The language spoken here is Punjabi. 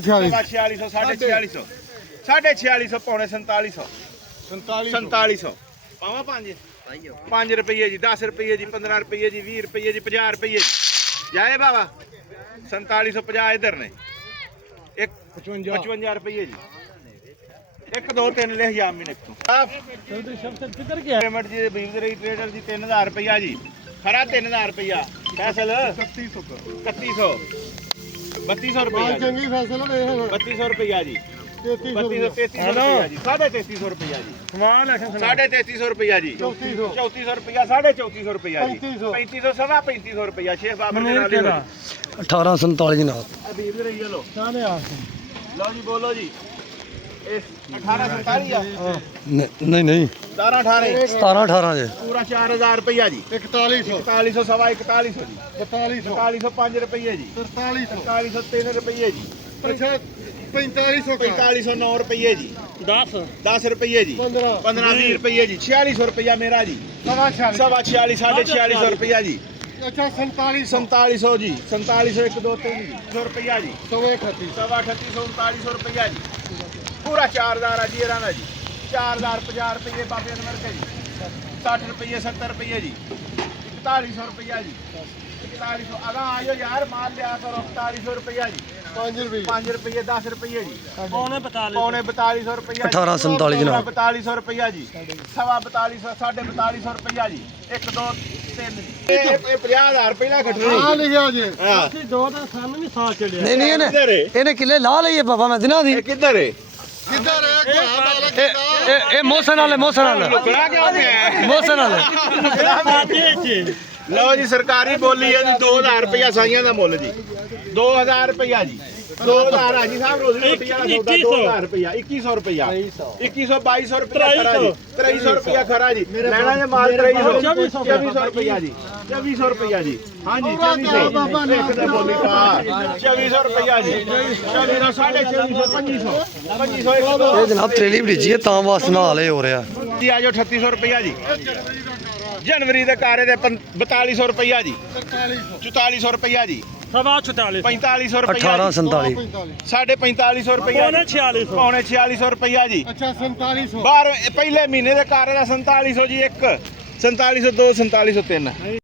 4600 4600 4600 ਪੌਣੇ 4700 4700 ਪਾਵਾਂ 5 ਰੁਪਏ ਜੀ 10 ਰੁਪਏ ਜੀ 15 ਰੁਪਏ ਜੀ 20 ਰੁਪਏ ਜੀ 50 ਰੁਪਏ ਜੀ ਜਾਏ ਬਾਬਾ 4750 ਇਧਰ ਨੇ 55 ਰੁਪਏ ਜੀ 1 2 3 ਲੈ ਹਜ਼ਾਰ ਮਹੀਨੇ ਤੋਂ ਚੌਧਰੀ ਸ਼ਬਦ ਕਿੱਧਰ ਗਿਆ ਪੇਮੈਂਟ ਜੀ ਬੀਵਰੀ ਟ੍ਰੇਡਰ ਜੀ 3000 ਰੁਪਇਆ ਜੀ ਖਰਾ 3000 ਰੁਪਇਆ ਫੈਸਲ 3100 3200 ਰੁਪਇਆ ਚੰਗੀ ਫਸਲ ਵੇਖ 3200 ਰੁਪਇਆ ਜੀ 3300 ਰੁਪਇਆ ਜੀ 3350 ਰੁਪਇਆ ਜੀ ਸਮਾਨ ਹੈ 3350 ਰੁਪਇਆ ਜੀ 3400 ਰੁਪਇਆ 3450 ਰੁਪਇਆ ਜੀ 3500 ਸਵਾ 3500 ਰੁਪਇਆ ਸ਼ੇਖ ਬਾਬਰ ਦੇ ਨਾਲ 1847 ਜਨਾਬ ਅਬੀਬ ਰਹੀ ਲੋ ਸਾਨੇ ਆ ਲਓ ਜੀ ਬੋਲੋ ਜੀ ਇਹ 1847 ਆ ਨਹੀਂ ਨਹੀਂ 17 18 17 18 ਜੇ ਪੂਰਾ 4000 ਰੁਪਇਆ ਜੀ 4100 4100 ਸਵਾ 4100 ਜੀ 4200 4105 ਰੁਪਏ ਜੀ 4300 4103 ਰੁਪਏ ਜੀ ਅੱਛਾ 4500 4509 ਰੁਪਏ ਜੀ 10 ਰੁਪਏ ਜੀ 15 20 ਰੁਪਏ ਜੀ 4600 ਰੁਪਇਆ ਮੇਰਾ ਜੀ ਸਵਾ 46 4600 ਰੁਪਇਆ ਜੀ ਅੱਛਾ 4700 ਜੀ 4700 1 2 3 100 ਰੁਪਇਆ ਜੀ ਸਵਾ 38 ਸਵਾ 3800 ਰੁਪਇਆ ਜੀ ਪੂਰਾ 4000 ਆ ਜੀ ਇਹਨਾਂ ਦਾ ਜੀ 4000 50 ਰੁਪਏ ਬਾਬੇ ਅਨਵਰ ਕੇ ਜੀ 60 ਰੁਪਏ 70 ਰੁਪਏ ਜੀ 4100 ਰੁਪਇਆ ਜੀ 4100 ਅਗਾ ਆਇਓ ਯਾਰ ਮਾਲ ਲਿਆ ਕਰੋ 4100 ਰੁਪਇਆ ਜੀ 5 ਰੁਪਏ 5 ਰੁਪਏ 10 ਰੁਪਏ ਜੀ ਪੌਣੇ 42 ਪੌਣੇ 4200 ਰੁਪਇਆ 1847 ਜਨਾਬ 4200 ਰੁਪਇਆ ਜੀ ਸਵਾ 4200 4250 ਰੁਪਇਆ ਜੀ 1 2 3 ਇਹ 50000 ਰੁਪਇਆ ਘਟਣਾ ਆ ਲਿਖਿਆ ਜੀ ਹਾਂ ਅਸੀਂ ਦੋ ਦਾ ਸਾਨੂੰ ਵੀ ਸਾਹ ਚੜਿਆ ਨਹੀਂ ਨਹੀਂ ਇਹਨੇ ਕਿੱਲੇ ਲਾ ਲਈਏ ਬਾਬਾ ਮੈਂ ਦਿਨਾਂ ਦੀ ਇਹ ਕਿੱਧਰ ਹੈ ਕਿੱਧਰ ਹੈ ਘਰ ਮਾਲਕ ਇਹ ਮੋਸਨ ਵਾਲੇ ਬੜਾ ਕਿਉਂ ਪਿਆ ਮੋਸਨ ਵਾਲੇ ਲਓ ਜੀ ਸਰਕਾਰੀ ਬੋਲੀ ਹੈ ਜੀ 2000 ਰੁਪਇਆ ਸਾਈਆਂ ਦਾ ਮੁੱਲ ਜੀ 2000 ਰੁਪਇਆ ਜੀ 2000 ਆ ਜੀ ਸਾਹਿਬ ਰੋਜ਼ੀ ਰੋਟੀ ਵਾਲਾ ਸੌਦਾ 2000 ਰੁਪਇਆ 2100 ਰੁਪਇਆ 2100 2200 ਰੁਪਇਆ ਖਰਾ ਜੀ 2300 ਰੁਪਇਆ ਖਰਾ ਜੀ ਲੈਣਾ ਜੇ ਮਾਲ 2300 2400 ਰੁਪਇਆ ਜੀ 2400 ਰੁਪਇਆ ਜੀ ਹਾਂਜੀ 2400 ਇੱਕ ਦਾ ਬੋਲੀ ਪਾ 2400 ਰੁਪਇਆ ਜੀ 2400 2500 2500 ਇਹ ਜਨਾਬ ਟ੍ਰੇਲੀ ਭੜੀਜੀ ਹੈ ਤਾਂ ਵਾਸਤੇ ਨਾਲ ਇਹ ਹੋ ਰਿਹਾ ਜੀ ਆ ਜਾਓ 3800 ਰੁਪਇਆ ਜੀ ਜਨਵਰੀ ਦੇ ਕਾਰੇ ਦੇ 4200 ਰੁਪਇਆ ਜੀ 4400 ਰੁਪਇਆ ਜੀ ਸਵਾ 44 4500 ਰੁਪਇਆ 1847 ਸਾਢੇ 4500 ਰੁਪਇਆ ਪੌਣੇ 4600 ਪੌਣੇ 4600 ਰੁਪਇਆ ਜੀ ਅੱਛਾ 4700 ਬਾਹਰ ਪਹਿਲੇ ਮਹੀਨੇ ਦੇ ਕਾਰੇ ਦਾ 4700 ਜੀ 1 4702 4703